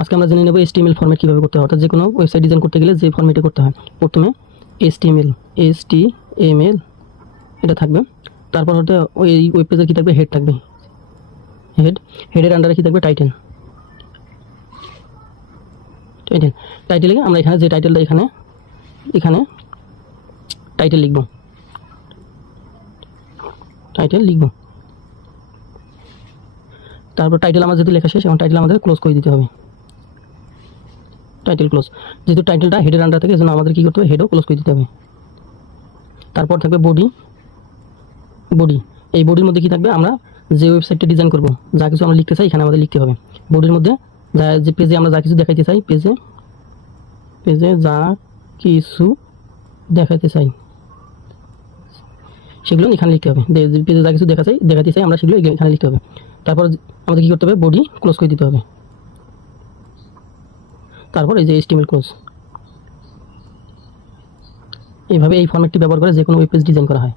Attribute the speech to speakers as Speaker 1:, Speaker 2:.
Speaker 1: আজকে আমরা জেনে নেব HTML ফরম্যাট কীভাবে করতে হয়। অর্থাৎ যে কোনো ওয়েবসাইট ডিজাইন করতে গেলে যে ফরম্যাটে করতে হয়। প্রথমে HTML HTML এটা থাকবে। তারপর হতে ওই ওয়েব পেজের কী থাকবে? হেড থাকবে। হেড হেডের আন্ডারে কী থাকবে? টাইটেল টাইটেল টাইটেলে আমরা এখানে যে টাইটেলটা এখানে এখানে টাইটেল লিখব। টাইটেল লিখব। তারপর টাইটেল আমার যেহেতু লেখা শেষ, এখন টাইটেল আমাদের ক্লোজ করে দিতে হবে। টাইটেল ক্লোজ যেহেতু টাইটেলটা হেডের আন্ডার থাকে এজন্য আমাদের কী করতে হবে? হেডও ক্লোজ করে দিতে হবে। তারপর থাকবে বডি বডি এই বডির মধ্যে কি থাকবে? আমরা যে ওয়েবসাইটটা ডিজাইন করব, যা কিছু আমরা লিখতে চাই, এখানে আমাদের লিখতে হবে। বডির মধ্যে যা, যে পেজে আমরা যা কিছু দেখাইতে চাই পেজে পেজে যা কিছু দেখাতে চাই, সেগুলো এখানে লিখতে হবে। পেজে যা কিছু দেখা চাই দেখাতে চাই, আমরা সেগুলো এখানে লিখতে হবে। তারপর আমাদের কী করতে হবে? বডি ক্লোজ করে দিতে হবে। তারপর এই যে এস্টিমেল ক্লোজ এইভাবে এই ফর্ম্যাটটি ব্যবহার করে যে কোনো ওয়েব পেজ ডিজাইন করা হয়।